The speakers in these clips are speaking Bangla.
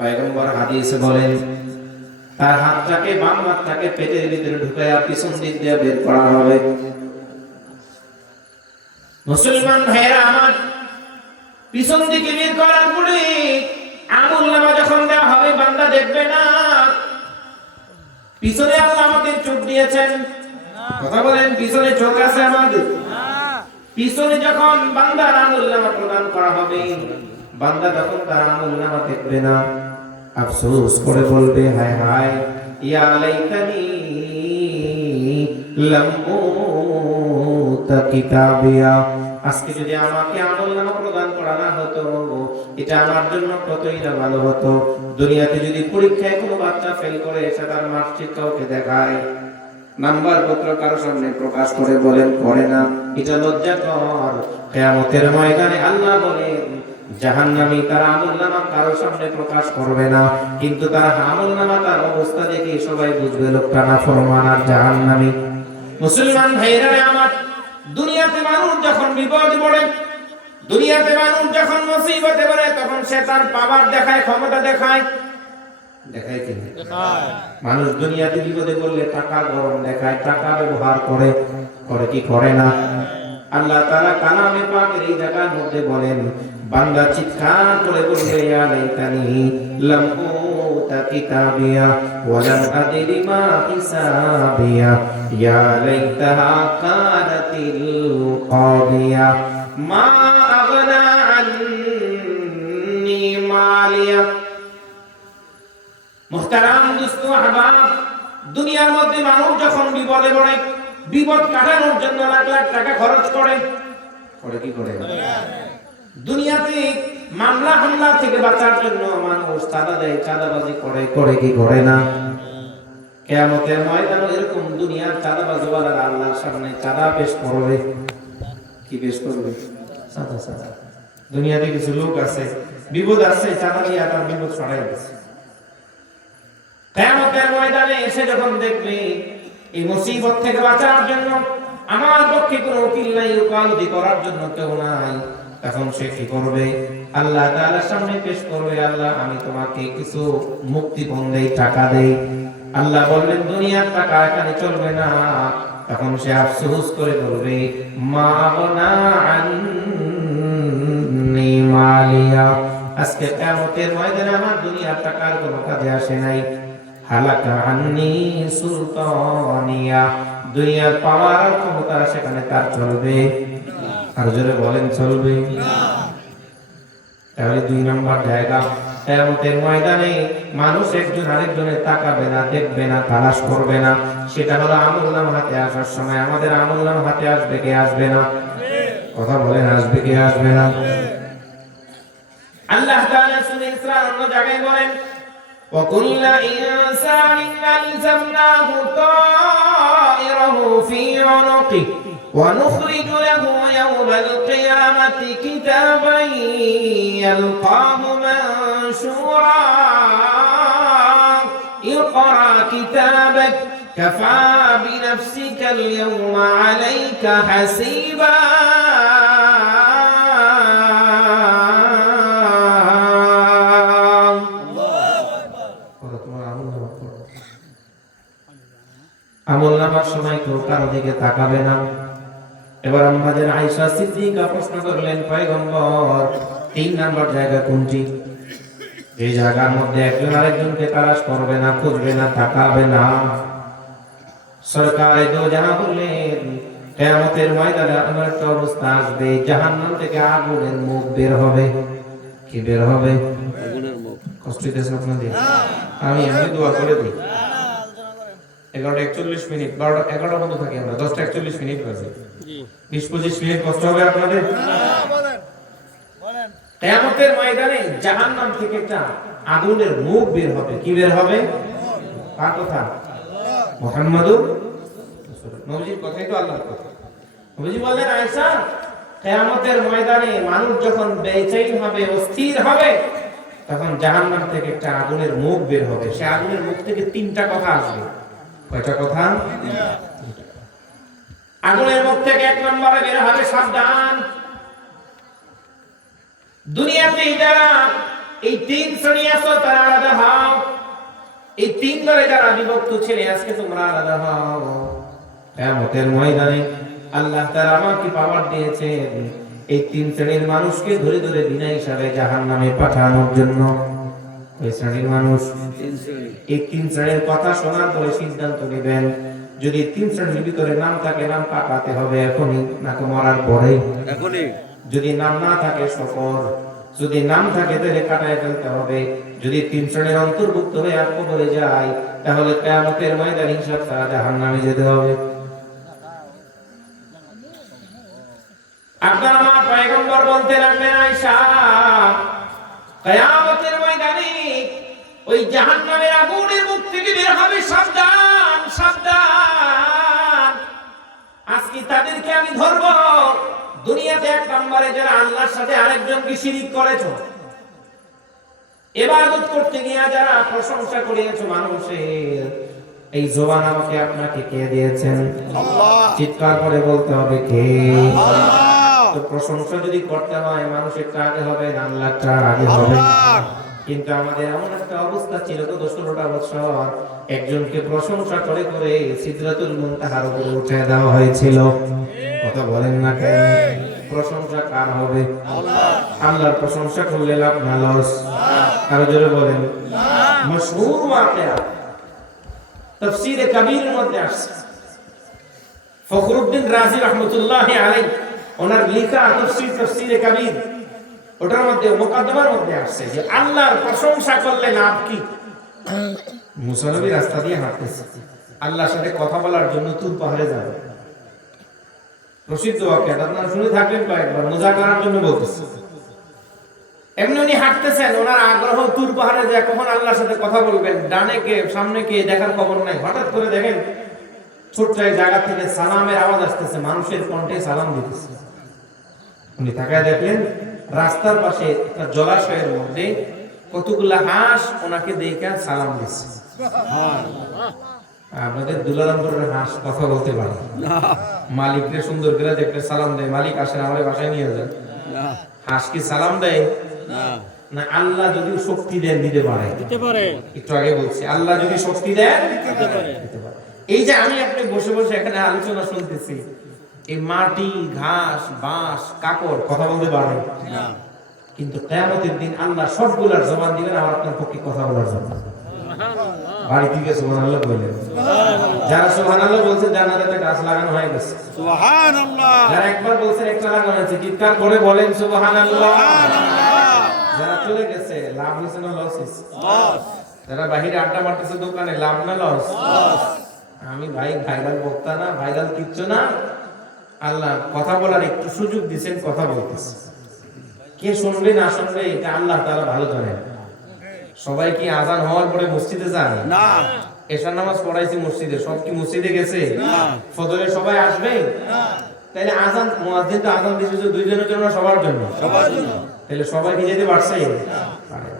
পয়গম্বর হাদিসে বলেন তার হাতটাকে বাম হাতটাকে পেটের ভিতরে ঢুকায়া পিছন দিক দিয়ে বের করা হবে। মুসলমান ভাইরা আমার, পিছন দিকে বের করার পরে আমলনামা যখন দেওয়া হবে বান্দা দেখবে না। পিছনে আল্লাহ আমাদের চোখ দিয়েছেন, কথা বলেন, পিছনে চোখ আছে আমাদের? পিছনে যখন বান্দার আমলনামা প্রদান করা হবে, বান্দা তখন তার আমলনামা দেখবে না, আফসোস করে বলবে হায় হায়, ইয়া লাইতানি লাম উতা কিতাবিয়া, আজকে যদি আমাকে আমলনামা প্রদান করা না হতো, এটা আমার জন্য কতই না ভালো হতো। দুনিয়াতে যদি পরীক্ষায় কোনো বাচ্চা ফেল করে এসে তার মার্কশিট কাউকে দেখায়, নাম্বার পত্র কারো সামনে প্রকাশ করে বলেন, করে না, এটা লজ্জাকর। কিয়ামতের ময়দানে আল্লাহ বলেন জাহান্নামী তার আমলনামা কারো সামনে প্রকাশ করবে না, কিন্তু তার আমলনামা তার অবস্থা দেখে সবাই বুঝবে লোকটা নাফরমান আর জাহান্নামী। মুসলমান ভাইরা আমার, দুনিয়াতে মানুষ যখন বিপদে পড়ে, দুনিয়াতে মানুষ যখন মুসিবতে পড়ে, তখন সে তার পাওয়ার দেখায়, ক্ষমতা দেখায়, দেখায় কি দেখায়? মানুষ দুনিয়াতে বিপদে পড়লে টাকা গরম দেখায়, টাকা ব্যবহার করে, করে কি করে না? আল্লাহ তাআলা কালামে পাকের এই জায়গার মধ্যে বলেন, বান্দা চিৎকার করে বলবে ইয়া লাইতানি লাম উতা কিতাবিয়া ওয়া লাম আদরি মা হিসাবিয়া ইয়া লাইতাহা কানাতিল কাদিয়া মা আগনা আন্নি মালিয়া। মুহতারাম দোস্ত আহবাব, দুনিয়ার মধ্যে মানুষ যখন বিপদে পড়ে, বিপদ কাটানোর জন্য লাখ লাখ টাকা খরচ করে, করে কি করে? দুনিয়াতে মামলা হামলা থেকে বাঁচার জন্য মানুষ চাঁদা দেয়, চাঁদাবাজি করে, করে কি করে না? কিয়ামতের ময়দানে এরকম দুনিয়ার চাঁদাবাজওয়ালারা আল্লাহর সামনে চাঁদা পেশ করবে। কি পেশ করবে? চাঁদা। চাঁদা। দুনিয়াতে কিছু লোক আছে, বিপদ আছে, চাঁদা দিয়ে তার বিপদ সরাই দিচ্ছে। কিয়ামতের ময়দানে এসে যখন দেখবে এই মুসিবত থেকে বাঁচার জন্য আমার পক্ষে কোনো উকিল নাই, ওকালতি করার জন্য কেউ নাই, তখন সে কি করবে? আল্লাহ তাআলার সামনে পেশ করবে, আল্লাহ আমি তোমাকে কিছু মুক্তিপণ দেই, টাকা দেই। আল্লাহ বললেন দুনিয়ার টাকা এখানে চলবে না। তখন সে আফসোস করে বলবে মা আগনা আন্নি মালিয়া, আজকে কিয়ামতের ময়দানে আমার দুনিয়ার টাকার কোনো কাজে আসে নাই। হালাকা আন্নি সুলতানিয়া, দুনিয়ার পাওয়ার ক্ষমতা সেখানে তার চলবে, আর জোরে বলেন চলবে না। তাহলে 2 নম্বর জায়গা, কিয়ামতের ময়দানে মানুষ একজন আরেকজনের তাকাবে না, দেখবে না, তালাশ করবে না, সেটা হলো আমলনামা হাতে আসার সময়। আমাদের আমলনামা হাতে আসবে কে আসবে না? কথা বলেন, আসবে কে আসবে না? আল্লাহ তাআলা সূরা ইসরার অন্য জায়গায় বলেন وَكُلَّ إِنسَانٍ أَلْزَمْنَاهُ طَائِرَهُ فِي عُنُقِهِ وَنُخْرِجُ لَهُ يَوْمَ الْقِيَامَةِ كِتَابًا يَلْقَاهُ مَنشُورًا اقْرَأْ كِتَابَكَ كَفَى بِنَفْسِكَ الْيَوْمَ عَلَيْكَ حَسِيبًا। আমলনামার সময় কেউ কারো দিকে তাকাবে না। এবার আমাদের আয়েশা সিদ্দিকা প্রশ্ন করলেন, পয়গম্বর 3 নম্বর জায়গা কোনটি? এই জায়গার মধ্যে একজন আরেকজনকে তালাশ করবে না, খুঁজবে না, তাকাবে না। সরকারে দো জাহান বললেন কিয়ামতের ময়দানে এমন একটা অবস্থা আসবে, জাহান্নাম থেকে আগুনের মুখ বের হবে। কি বের হবে? আগুনের মুখ। কষ্ট দিতেছেন আপনাদের? আমি দোয়া করে দিই। 11:41 মিনিট, 11টা বন্ধ থাকি আমরা, 10:41 মিনিট বাজে। 20-25 মিনিট কষ্ট হবে আপনাদের? কিয়ামতের ময়দানে জাহান্নাম থেকে একটা আগুনের মুখ বের হবে। কি বের হবে? কার কথা? মুহাম্মাদুর রাসূলুল্লাহ। নবীজির কথাই তো আল্লাহর কথা। নবীজি বলেন আয়েশা, কিয়ামতের ময়দানে মানুষ যখন বেচैन হবে, অস্থির হবে, তখন জাহান্নাম থেকে একটা আগুনের মুখ বের হবে। সে আগুনের মুখ থেকে 3টা কথা আসবে। কয়টা কথা? আগুনের মুখ থেকে 1 নম্বরে বের হবে সাবধান। দুনিয়াতে যারা এই তিন শ্রেণী আছো তারা আলাদা হও। এই তিন দলে যারা বিভক্ত ছেলে আজকে তোমরা আলাদা হও। কিয়ামতের ময়দানে আল্লাহ তাআলা আমাকে পাওয়ার দিয়েছেন এই তিন শ্রেণীর মানুষকে ধরে ধরে বিনা হিসাবে জাহান্নামে পাঠানোর জন্য। এই শ্রেণীর মানুষ এই তিন শ্রেণীর কথা শোনার পরে সিদ্ধান্ত নেবেন, যদি তিন শ্রেণীর ভিতরে নাম থাকে নাম কাটাতে হবে এখনই, নাকি মরার পরে এখনই। যদি নাম না থাকে সফর, যদি নাম থাকে তাহলে কাটায় ফেলতে হবে। যদি তিন শ্রেণীর অন্তর্ভুক্ত হয়ে আর কবরে যায় তাহলে কিয়ামতের ময়দানে হিসাব ছাড়া জাহান্নামে যেতে হবে। আপনার আমার পয়গম্বর বলতে লাগলেন, আয়েশা কিয়ামতের ময়দানে ওই জাহান্নামের আগুনের মুখ থেকে বের হবে, সাবধান সাবধান, আজকে তাদেরকে আমি ধরব। দুনিয়াতে এক নম্বরে যারা আল্লাহর সাথে আরেকজনকে শিরিক করেছো, ইবাদত করতে গিয়ে যারা প্রশংসা করিয়েছো মানুষের, এই জবান আমাকে আপনাকে কে দিয়েছেন? আল্লাহ। চিৎকার করে বলতে হবে কে? আল্লাহ। তো প্রশংসা যদি করতে হয় মানুষের আগে হবে না আল্লাহটা আগে হবে? কিন্তু আমাদের এমন একটা অবস্থা ছিল তো ১৬টা বছর একজনকে প্রশংসা করে করে সিদরাতুল মুনতাহার উপরে উঠে দেওয়া হয়েছিল। কথা বলেন না কেন? প্রশংসা কার হবে? আল্লাহ। আল্লাহর প্রশংসা করলে লাভ না লস? আরো জোরে বলেন। মাশহুর ওয়াকিয়া তাফসীরে কবিরের মধ্যে আসছে, ফখরুদ্দিন রাজি রাহমাতুল্লাহি আলাইহি ওনার লেখা তাফসীরে কবির, ওটার মধ্যে মুকদ্দমার মধ্যে আসছে যে আল্লাহর প্রশংসা করলে লাভ কি? মুসা নবী রাস্তা দিয়ে হাঁটতেছে, আল্লাহর সাথে কথা বলার জন্য তুর পাহাড়ে যাবে। প্রসিদ্ধ ওয়াকিয়া, আপনারা শুনে থাকবেন কয়েকবার, মজা করার জন্য বলতেছে। এমনি উনি হাঁটতেছেন, ওনার আগ্রহ তুর পাহাড়ে যায় কখন আল্লাহর সাথে কথা বলবেন, ডানে কে সামনে কে দেখার খবর নাই। হঠাৎ করে দেখেন ছোট্ট এক জায়গা থেকে সালামের আওয়াজ আসতেছে, মানুষের কণ্ঠে সালাম দিতেছে। উনি তাকায় দেখলেন রাস্তার পাশে একটা জলাশয়ের মধ্যে কতগুলা হাঁস ওনাকে দেখে সালাম দিচ্ছে। আপনাদের দুলারামপুরের হাঁস কথা বলতে পারে, মালিককে সুন্দর করে দেখতে সালাম দেয়, মালিক আসেন আমার বাসায় নিয়ে যান। হাঁস কি সালাম দেয়? না, আল্লাহ যদি শক্তি দেন দিতে পারে। একটু আগে বলছি, আল্লাহ যদি শক্তি দেন দিতে পারে। এই যে আমি আপনি বসে বসে এখানে আলোচনা শুনতেছি, এই মাটি, ঘাস, বাঁশ, কাপড় কথা বলতে পারে না, কিন্তু কিয়ামতের দিন আল্লাহ সবগুলার জবান দিবেন আমার আপনার পক্ষে কথা বলার জন্য। বাড়ি থেকে সুবহানাল্লাহ বলেন। যারা সুবহানাল্লাহ বলছে জান্নাতে গাছ লাগানো হয়ে গেছে। সুবহানাল্লাহ। যারা একবার বলছেন একটা লাগানো হয়েছে, চিৎকার করে বলেন সুবহানাল্লাহ। যারা চলে গেছে লাভ হয়েছে না লস হয়েছে? লস। যারা বাহিরে আড্ডা মারতেছে দোকানে, লাভ না লস? লস। আমি ভাই ভাইরাল বক্তা না, ভাইরাল কিচ্ছু না, আল্লাহ কথা বলার একটু সুযোগ দিয়েছেন, কথা বলতেছে। কে শুনবে না শুনবে এটা আল্লাহ তাআলা ভালো জানেন। সবাই কি আজান হওয়ার পরে মসজিদে যান? না। এশার নামাজ পড়াইছি মসজিদে, সব কি মসজিদে গেছে? না। ফজরে সবাই আসবে? না। তাহলে আজান মুয়াজ্জিন তো আজান দিয়েছে যে দুইজনের জন্য সবার জন্য? সবার জন্য। তাহলে সবাই কি যেতে পারছে? পারে।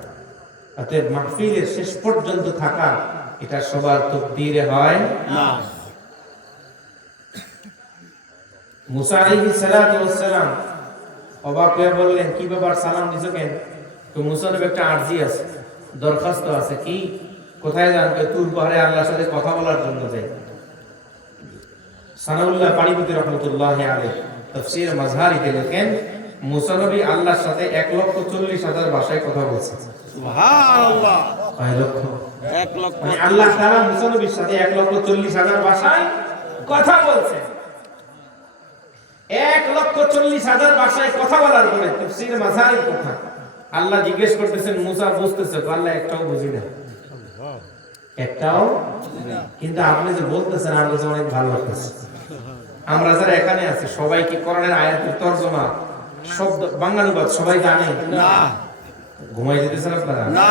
অতএব মাহফিলের শেষ পর্যন্ত থাকা এটা সবার তাকদীরে হয় না। মুসা আলাইহিস সালাতু ওয়াস সালাম অবাক হয়ে বললেন, কি ব্যাপার সালাম দিছো কেন? তো মুসা নবী একটা আরজি আছে, দরখাস্ত আছে। কি? কোথায় যান? তুর পাহাড়ে আল্লাহর সাথে কথা বলার জন্য যাই। সানাউল্লাহ পানিপতি রাহমাতুল্লাহি আলাইহি তাফসীর মাজহারিতে লেখেন, মুসা নবী আল্লাহর সাথে ১,৪০,০০০ ভাষায় কথা বলছেন। সুবহানাল্লাহ। কয় লক্ষ? ১ লক্ষ। মানে আল্লাহ তাআলা মুসা নবীর সাথে ১,৪০,০০০ ভাষায় কথা বলছেন। ১,৪০,০০০ ভাষায় কথা বলার পরে তাফসীর মাজহারির কথা আল্লাহ জিজ্ঞেস করতেছেন, মুসা বুঝতেছো? আল্লাহ একটাও বুঝি না, একটাও। কিন্তু আপনি যে বলতেছেন আমার কাছে অনেক ভালো লাগতেছে। আমরা যারা এখানে আছি সবাই কি কোরআনের আয়াতের তরজমা শব্দ বাংলানুবাদ সবাই জানে না? ঘুমাই যেতেছেন আপনারা? না।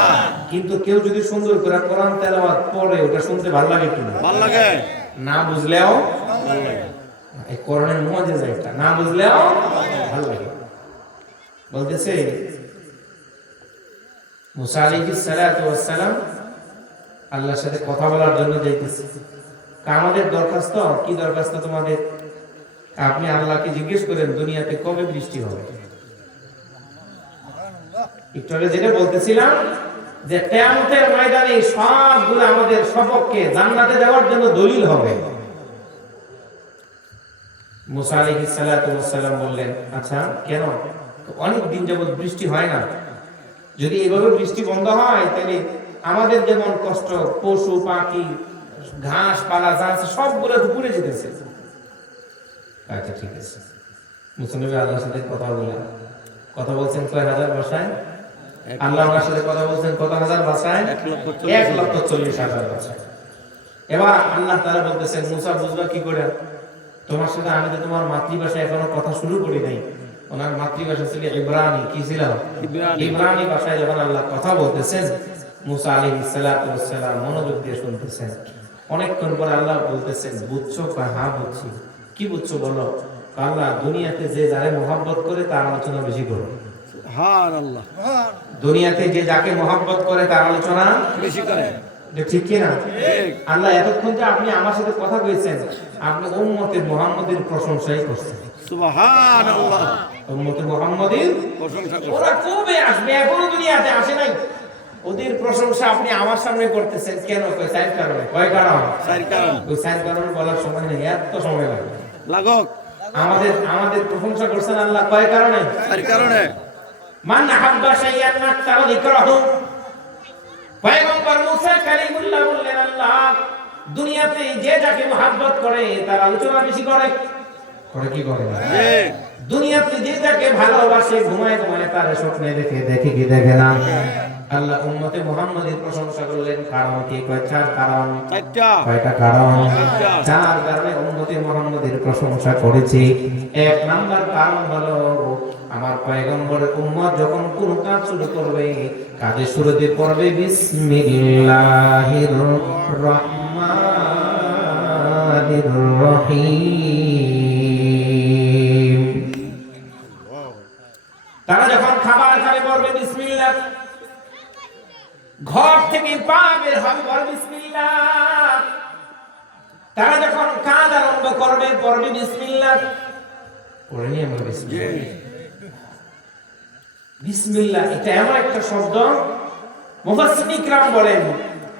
কিন্তু কেউ যদি সুন্দর করে কোরআন তেলাওয়াত পড়ে ওটা শুনতে ভালো লাগে কিনা? ভালো লাগে। না বুঝলেও ভালো লাগে। এই কোরআনের মুআজিজা এটা, না বুঝলেও ভালো লাগে। বলতেছে মুসা আলাইহিস সালাতু ওয়াস সালাম আল্লাহর সাথে কথা বলার জন্য যাইতেছে। আমাদের দরখাস্ত কি? দরখাস্ত তোমাদের? আপনি আল্লাহকে জিজ্ঞেস করেন দুনিয়াতে কবে বৃষ্টি হবে। একটু আগে যেটা বলতেছিলাম যে কিয়ামতের ময়দানে সবগুলো আমাদের সপক্ষে জান্নাতে যাওয়ার জন্য দলিল হবে। মুসা আলাইহিস সালাতু ওয়াস সালাম বললেন, আচ্ছা কেন অনেক দিন যাবত বৃষ্টি হয় না, যদি এভাবে বৃষ্টি বন্ধ হয় তাহলে আমাদের যেমন কষ্ট, পশু পাখি ঘাস পালা যা আছে সবগুলো তো পুড়ে যেতেছে। আচ্ছা ঠিক আছে। মুসা নবী আল্লাহর সাথে কথা বলছেন কয় হাজার ভাষায়, আল্লাহ ওনার সাথে কথা বলছেন কত হাজার ভাষায়, 1,40,000 ভাষায়। এবার আল্লাহ তাআলা বলতেছেন, মুসা বুঝবা কি করে, তোমার সাথে আমি তো তোমার মাতৃভাষায় এখনো কথা শুরু করি নাই। ওনার মাতৃভাষা ছিল ইব্রানি। কি ছিল? ইব্রানি ভাষায় যখন আল্লাহ কথা বলতেছেন, মুসা আলাইহিস সালাতু ওয়াস সালাম মনোযোগ দিয়ে শুনতেছেন। অনেকক্ষণ পর আল্লাহ বলতেছেন, বুঝছো? হ্যাঁ বুঝছি। কি বুঝছো বলো? আল্লাহ দুনিয়াতে যে যারে মহব্বত করে তার আলোচনা বেশি করো। সুবহানাল্লাহ। দুনিয়াতে যে যাকে মহব্বত করে তার আলোচনা বেশি করে, ঠিক কি না? আল্লাহ এতক্ষণ যে আপনি আমার সাথে কথা কইছেন, আপনি উম্মতে মুহাম্মাদের প্রশংসাই করছেন। সুবহানাল্লাহ। উম্মতে মুহাম্মাদের প্রশংসা করছেন। ওরা কবে আসবে? এখনো দুনিয়াতে আসে নাই। ওদের প্রশংসা আপনি আমার সামনে করতেছেন কেন? কয় চার কারণে। কয় কারণ? চার কারণ। ওই চার কারণ বলার সময় নেই, এত সময় লাগে লাগক। আমাদের প্রশংসা করছেন আল্লাহ কয় কারণে? চার কারণে। মান হাব্বা শাইয়ান মাক্তারা যিকরাহু। পয়গম্বর মুসা কালিমুল্লাহ বললেন, আল্লাহ দুনিয়াতে যে যাকে মহব্বত করে তার আলোচনা বেশি করে। কি করে? দুনিয়াতে যে যাকে ভালোবাসে ঘুমায় তার স্বপ্নে দেখে কি দেখে না। আল্লাহ উম্মতে মুহাম্মাদের প্রশংসা করলেন কারণ কি? কয় চার কারণ। কয়টা কারণ? চার কারণে উম্মতে মুহাম্মাদের প্রশংসা করেছি। এক নাম্বার কারণ হলো, আমার পয়গম্বরের উম্মত যখন কোন কাজ শুরু করবে, কাজের শুরুতে পড়বে বিসমিল্লাহির রহমানির রহিম। তারা যখন খাবার খাবে পড়বে বিসমিল্লাহ। ঘর থেকে পা বের হবে পড়বে বিসমিল্লাহ। তারা যখন কাজ আরম্ভ করবে পড়বে বিসমিল্লাহ। পড়ে নিয়ে আমরা বিসমিল্লাহ। বিসমিল্লাহ এটা এমন একটা শব্দ, মুফাসসিরিন ইকরাম বলেন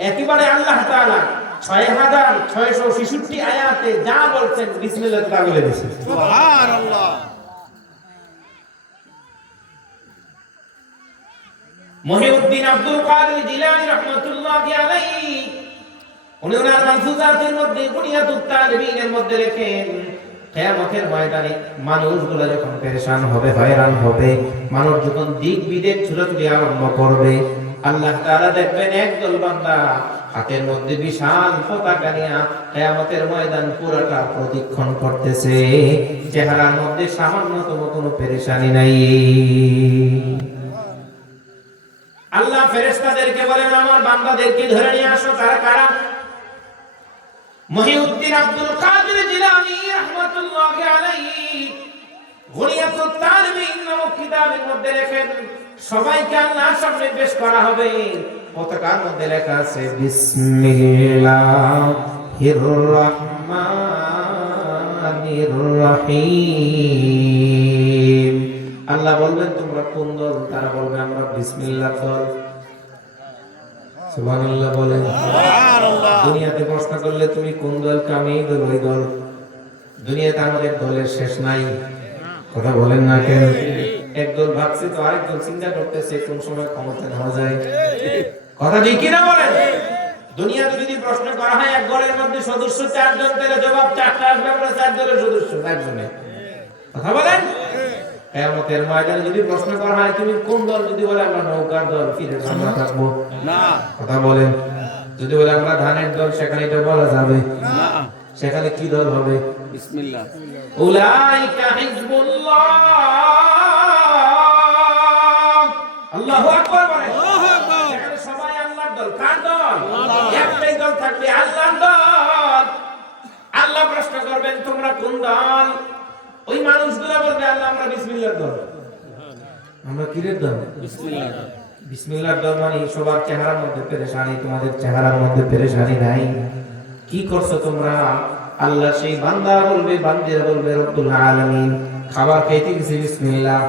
একেবারে আল্লাহ তাআলা 6666 আয়াতে যা বলছেন বিসমিল্লাহ তা বলে দিয়েছেন। সুবহানাল্লাহ। মুহিউদ্দিন আব্দুল কাদের জিলানী রাহমাতুল্লাহি আলাইহি উনি ওনার মানসুজাতের মধ্যে বুনিয়াতুত তালিবিনের মধ্যে লেখেন, কিয়ামতের ময়দানে মানুষগুলো যখন পেরেশান হবে, হয়রান হবে, মানুষ যখন দিক বিদিক ছুটাছুটি আরম্ভ করবে, আল্লাহ তাআলা দেখবেন একদল বান্দা হাতের মধ্যে বিশাল পতাকা নিয়ে কিয়ামতের ময়দান পুরোটা প্রদক্ষিণ করতেছে, চেহারার মধ্যে সামান্যতম কোনো পেরেশানি নাই। আল্লাহ ফেরেশতাদেরকে বলেন, আমার বান্দাদেরকে ধরে নিয়ে আসো। তারা কারা? মুহিউদ্দিন আব্দুল কাদের জিলানী রাহমাতুল্লাহি আলাইহি গুনিয়াতুত তালিবিন নামক কিতাবের মধ্যে লেখেন, সবাইকে আল্লাহর সামনে পেশ করা হবে। পতাকার মধ্যে লেখা আছে বিসমিল্লাহির রহমানির রহিম। আল্লাহ বলবেন তোমরা কোন দল? তারা বলবে আমরা বিসমিল্লাহ দল। সুবহানাল্লাহ বলেন। সুবহানাল্লাহ। দুনিয়াতে প্রশ্ন করলে তুমি কোন দল? আমি এই দল, ওই দল। দুনিয়াতে আমাদের দলের শেষ নাই। কথা বলেন না কেন? একদল ভাবছে তো আরেকদল চিন্তা করতেছে কোন সময় ক্ষমতা নেওয়া যায়। কথা ঠিক কি না বলেন? দুনিয়াতে যদি প্রশ্ন করা হয় এক দলের মধ্যে সদস্য 4 জন, তাহলে জবাব 4টা আসবে, আমরা 4 দলের সদস্য একজনে। কথা বলেন। কিয়ামতের ময়দানে যদি প্রশ্ন করা হয় তুমি কোন দল, যদি বলে আমরা নৌকার দল, ফিরে আমরা থাকবো না। কথা বলেন। যদি বলে আমরা ধানের দল, সেখানে এটা বলা যাবে না। সেখানে কি দল হবে? বিসমিল্লাহ। উলাইকা হিজবুল্লাহ। আল্লাহু আকবার বলেন। আল্লাহু আকবার। সেখানে সবাই আল্লাহর দল। কার দল? একটাই দল থাকবে, আল্লাহর দল। আল্লাহ প্রশ্ন করবেন তোমরা কোন দল? ওই মানুষগুলো বলবে আল্লাহ আমরা বিসমিল্লাহর দল। আমরা কিরের দল? বিসমিল্লাহ। বিসমিল্লাহর দল মানে সবার চেহারার মধ্যে পেরেশানি, তোমাদের চেহারার মধ্যে পেরেশানি নাই। কি করছো তোমরা? আল্লাহ সেই বান্দা বলবে, বান্দিরা বলবে রব্বুল আলামিন খাবার খাইতে গেছি বিসমিল্লাহ,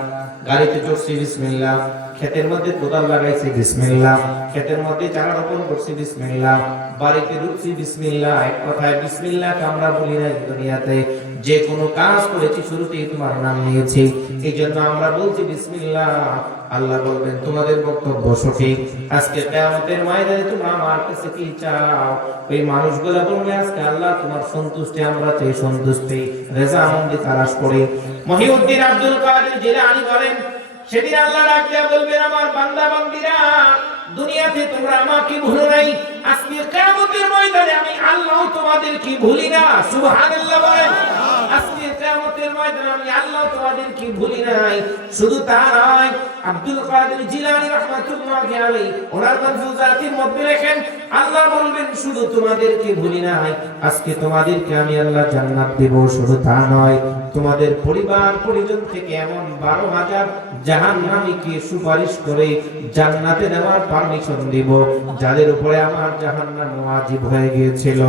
গাড়িতে চড়ছি বিসমিল্লাহ, ক্ষেতের মধ্যে কোদাল লাগাইছি বিসমিল্লাহ, ক্ষেতের মধ্যে চারা রোপণ করছি বিসমিল্লাহ, বাড়িতে ঢুকছি বিসমিল্লাহ। এক কথায় বিসমিল্লাহকে আমরা বলি না দুনিয়াতে। যে কোনো কাজ করেছি শুরুতেই তোমার নাম নিয়েছি, এই জন্য আমরা বলছি বিসমিল্লাহ। আল্লাহ বলবেন তোমাদের বক্তব্য সঠিক। আজকে কিয়ামতের ময়দানে তোমরা আমার কাছে কি চাও? ওই মানুষগুলো বলবে আজকে আল্লাহ তোমার সন্তুষ্টি আমরা চাই, সন্তুষ্টি রেজামন্দি তালাশ করি। মহিউদ্দিন আব্দুল কাদের জিলানী বলেন সেদিন আল্লাহ ডাক দিয়া বলবেন আমার বান্দা বান্দীরা দুনিয়াতে তোমরা আমাকে ভুলো নাই, আজকে কিয়ামতের ময়দানে আমি আল্লাহ তোমাদেরকে ভুলি না। সুবহানাল্লাহ বলেন। আজকে কিয়ামতের ময়দানে আমি আল্লাহ তোমাদেরকে ভুলি নাই। শুধু তা নয়, আব্দুল কাদের জিলানী রাহমাতুল্লাহি আলাইহি ওনার মানফুজাতের মধ্যে লেখেন আল্লাহ বলবেন শুধু তোমাদেরকে ভুলি নাই, আজকে তোমাদেরকে আমি আল্লাহ জান্নাত দেব। শুধু তা নয়, তোমাদের পরিবার পরিজন থেকে এমন 12,000 জাহান্নামীকে সুপারিশ করে জান্নাতে নেওয়ার পারমিশন দিব যাদের উপরে আমার জাহান্নাম ওয়াজিব হয়ে গিয়েছিল।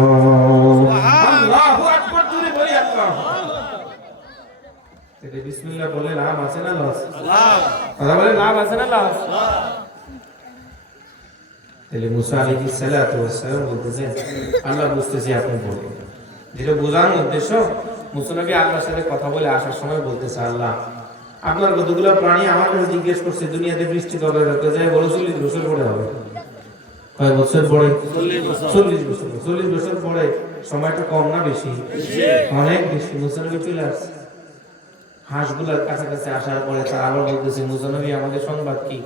আল্লাহু আকবার, জোরে বলি আল্লাহ। এটা বিসমিল্লাহ বলে লাভ আছে না লস? লাভ। কথা বলে লাভ আছে না লস? তাহলে মুসা আলাইহিস সালাতু ওয়াস সালাম বলতেছেন আল্লাহ বুঝতেছি আপনি বলেন। যেটা বোঝানোর উদ্দেশ্য মুসা নবী আল্লাহর সাথে কথা বলে আসার সময় বলতেছে আল্লাহ আপনার কতগুলো প্রাণী আমার কাছে জিজ্ঞেস করছে দুনিয়াতে বৃষ্টি কবে হবে, যায় বলে 40 বছর পরে হবে। কয় বছর পরে? 40 বছর। 40 বছর পরে সময়টা কম না বেশি? অনেক বেশি। মুসা নবী চলে আসছে হাঁসগুলার কাছাকাছি আসার পরে তারা আবার বলতেছে মুসা নবী আমাদের সংবাদ কি?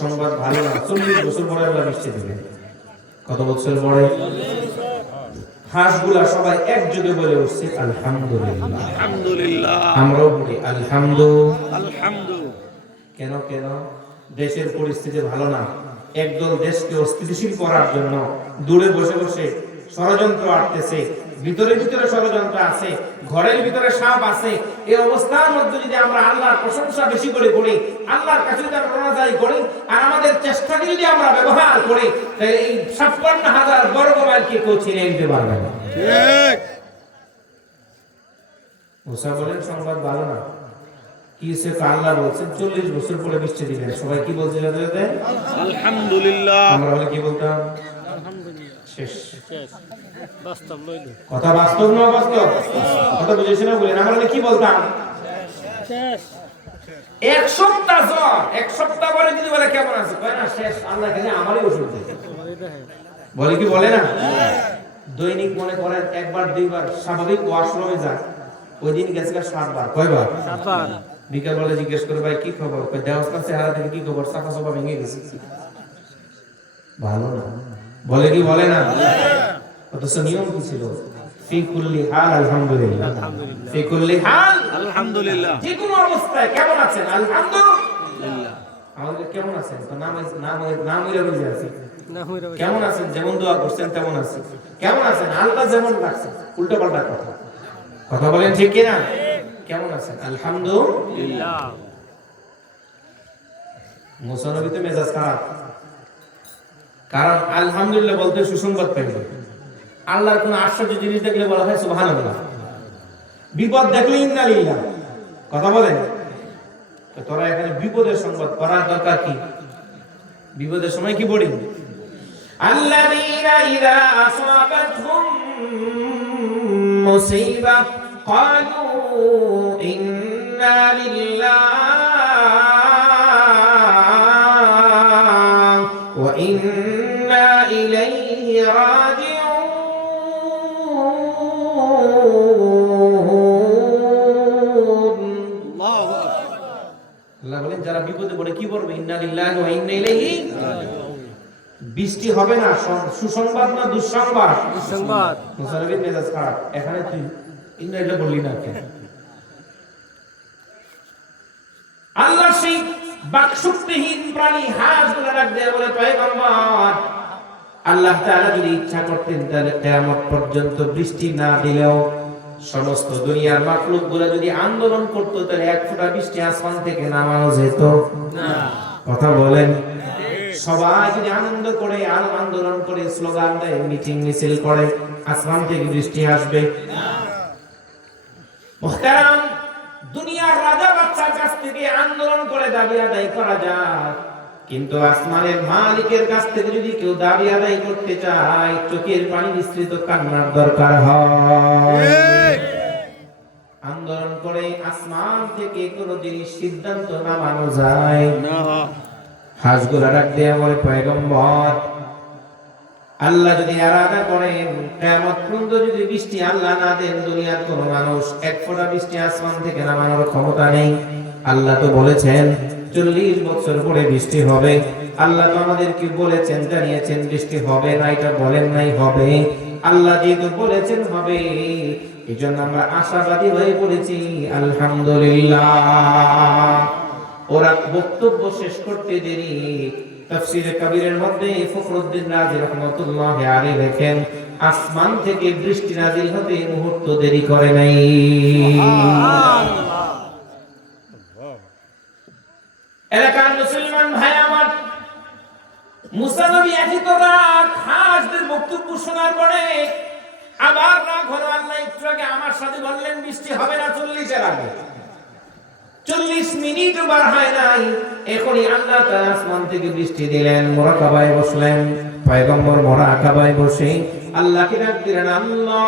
সংবাদ ভালো না। 40 বছর পরে আল্লাহ বৃষ্টি দেবে। কত বছর পরে? হাঁসগুলা সবাই একযোগে বলে উঠছে আলহামদুলিল্লাহ। আলহামদুলিল্লাহ। আমরাও বলি আলহামদু। কেন কেন? দেশের পরিস্থিতি ভালো না, একদল দেশকে অস্থিতিশীল করার জন্য দূরে বসে বসে ষড়যন্ত্র আটতেছে, ভিতরে ভিতরে ষড়যন্ত্র আছে, ঘরের ভিতরে সাপ আছে। এই অবস্থার মধ্যে যদি আমরা আল্লাহর প্রশংসা বেশি করে করি, আল্লাহর কাছে যদি আমরা রোনাজারি করি আর আমাদের চেষ্টাকে যদি আমরা ব্যবহার করি, তাহলে এই 56,000 বর্গ মাইলকে কেউ ছিঁড়ে নিতে পারবে না। ঠিক। মুসা বলেন সংবাদ ভালো না। কি সে আল্লাহ বলছেন 40 বছর পরে বৃষ্টি দিবেন। সবাই কি বলছিল? আলহামদুলিল্লাহ। আমরা বলে কি বলতাম? শেষ। বাস্তব লইল। কথা বাস্তব না বাস্তব? কথা বুঝেছেন না বলেন? আমরা কি বলতাম? শেষ। এক সপ্তাহ জ্বর, এক সপ্তাহ পরে যদি বলে কেমন আছে, কয় না শেষ। আল্লাহ কাছে আমারই ওষুধ দেয়। বলে কি বলে না? দৈনিক মনে করেন একবার দুইবার স্বাভাবিক ওয়াশরুমে যায়, ওই দিন গেছে 7 বার। কয়বার? 7 বার। বিকাল বলে জিজ্ঞেস করে ভাই কি খবর? কয় দেহস্থান চেহারা থেকে কি খবর? সাফা সাফা ভেঙে গেছে। ভালো না? বলে কি বলে না? অথচ নিয়ম কি ছিল? ফি কুল্লি হাল আলহামদুলিল্লাহ। ফি কুল্লি হাল আলহামদুলিল্লাহ। যে কোনো অবস্থায় কেমন আছেন? আলহামদুলিল্লাহ। আমাদের কেমন আছেন? তো নাম হইরা বুঝে আছি। কেমন আছেন? যেমন দোয়া করছেন তেমন আছে। কেমন আছেন? আল্লাহ যেমন রাখছেন। উল্টো পাল্টা কথা। কথা বলেন ঠিক কি না? কেমন আছেন? আলহামদুলিল্লাহ। মুসা নবী তো মেজাজ খারাপ, কারণ আলহামদুলিল্লাহ বলতে সুসংবাদ পাইবে। আল্লাহর কোন আশ্চর্য জিনিস দেখলে বলা হয় সুবহানাল্লাহ, বিপদ দেখলে ইন্না লিল্লাহ। কথা বলেন তো তোরা এখানে বিপদের সংবাদ পড়ার দরকার কি? বিপদের সময় কি পড়ি? আল্লাযীনা ইযা আসাবাতহুম মুসিবা ক্বালু ইন্না লিল্লাহি ওয়া ইন্না ইলাইহি রাজিউন। আল্লাহ বলেন যারা বিপদে পড়ে কি করবে? ইন্না লিল্লাহি ওয়া ইন্না ইলাইহি রাজিউন। বৃষ্টি হবে না, সুসংবাদ না দুঃসংবাদ? দুঃসংবাদ। মুসা নবীর মেজাজ খারাপ। এখানে তুই ইন্না লিল্লাহি বললি না কেন? আল্লাহ সেই বাকশক্তিহীন প্রাণী হাঁসগুলো ডাক দিয়ে বলে পয়গম্বর আল্লাহ তাআলা যদি ইচ্ছা করতেন তাহলে কিয়ামত পর্যন্ত বৃষ্টি না দিলেও সমস্ত দুনিয়ার মাখলুকগুলো যদি আন্দোলন করতো তাহলে এক ফোঁটা বৃষ্টি আসমান থেকে নামানো যেত না। কথা বলেন? সবাই যদি আনন্দ করে আন্দোলন করে স্লোগান দেয়, মিটিং মিছিল করে, আসমান থেকে বৃষ্টি আসবে না। মুহতারাম, দুনিয়ার রাজা বাদশার কাছ থেকে আন্দোলন করে দাবি আদায় করা যায়, কিন্তু আসমানের মালিকের কাছ থেকে যদি কেউ দাবি আদায় করতে চায়, চোখের পানি মিশ্রিত কান্নার দরকার হয়। আন্দোলন করে আসমান থেকে কোন জিনিস সিদ্ধান্ত নামানো যায় না। হাঁসগুলা ডাক দিয়ে বলে, পয়গম্বর, আল্লাহ যদি ইরাদা করেন কিয়ামত পর্যন্ত যদি বৃষ্টি আল্লাহ না দেন, দুনিয়ার কোন মানুষ এক ফোঁটা বৃষ্টি আসমান থেকে নামানোর ক্ষমতা নেই। আল্লাহ তো বলেছেন 40 বছর পরে বৃষ্টি হবে। আল্লাহ তো আমাদেরকে বলেছেন, জানিয়েছেন বৃষ্টি হবে না, এটা বলেন নাই হবে। আল্লাহ যেহেতু বলেছেন হবে, এই জন্য আমরা আশাবাদী হয়ে পড়েছি। আলহামদুলিল্লাহ। ওরা বক্তব্য শেষ করতে দেরি, তাফসীরে কবিরের মধ্যে ফখরুদ্দীন রাজি রাহমাতুল্লাহি আলাইহি লেখেন, আসমান থেকে বৃষ্টি নাযিল হতে মুহূর্ত দেরি করে নাই। এলাকার মুসলমান ভাই আমার, মুসা নবী একই তো রাগ, হাজদের বক্তব্য শোনার পরে আবার রাগ হলো। আল্লাহ একটু আগে আমার সাথে বললেন বৃষ্টি হবে না 40 এর আগে, 40 মিনিট বার হয় নাই, এখনই আল্লাহ তাআলা আসমান থেকে বৃষ্টি দিলেন। মুরাকাবায় বসলেন পয়গম্বর, মুরাকাবায় বসে আল্লাহকে ডাক দিলেন, আল্লাহ,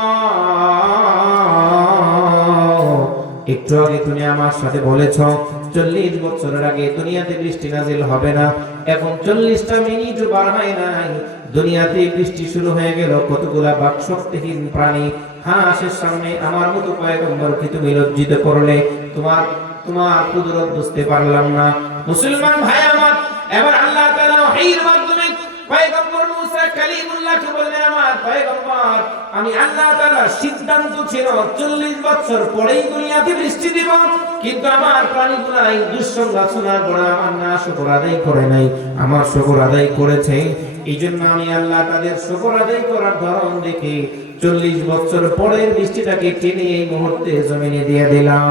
একটু আগে তুমি আমার সাথে বলেছো 40 বছরের আগে দুনিয়াতে বৃষ্টি নাযিল হবে না, এখন 40টা মিনিট বার হয় নাই, দুনিয়াতে বৃষ্টি শুরু হয়ে গেল। কতগুলা বাকশক্তিহীন প্রাণী হাঁসের সামনে আমার মতো পয়গম্বরকে তুমি লজ্জিত করলে, তোমার কুদরত বুঝতে পারলাম না। মুসলমান ভাই আমার, এবার আল্লাহ তাআলা ওহীর মাধ্যমে পয়গম্বর মুসা কালিমুল্লাহকে বললেন, আমার পয়গম্বর, আমি আল্লাহ তাআলার সিদ্ধান্ত ছিল 40 বছর পরেই দুনিয়াতে বৃষ্টি দিব, কিন্তু আমার প্রাণীগুলো এই দুঃসংবাদ শোনার পরে আমার না শুকর আদায় করে নাই, আমার শুকর আদায় করেছে। এই জন্য আমি আল্লাহ তাদের শুকর আদায় করার ধরন দেখে 40 বছর পরের বৃষ্টিটাকে টেনে এই মুহূর্তে জমিনে দিয়ে দিলাম।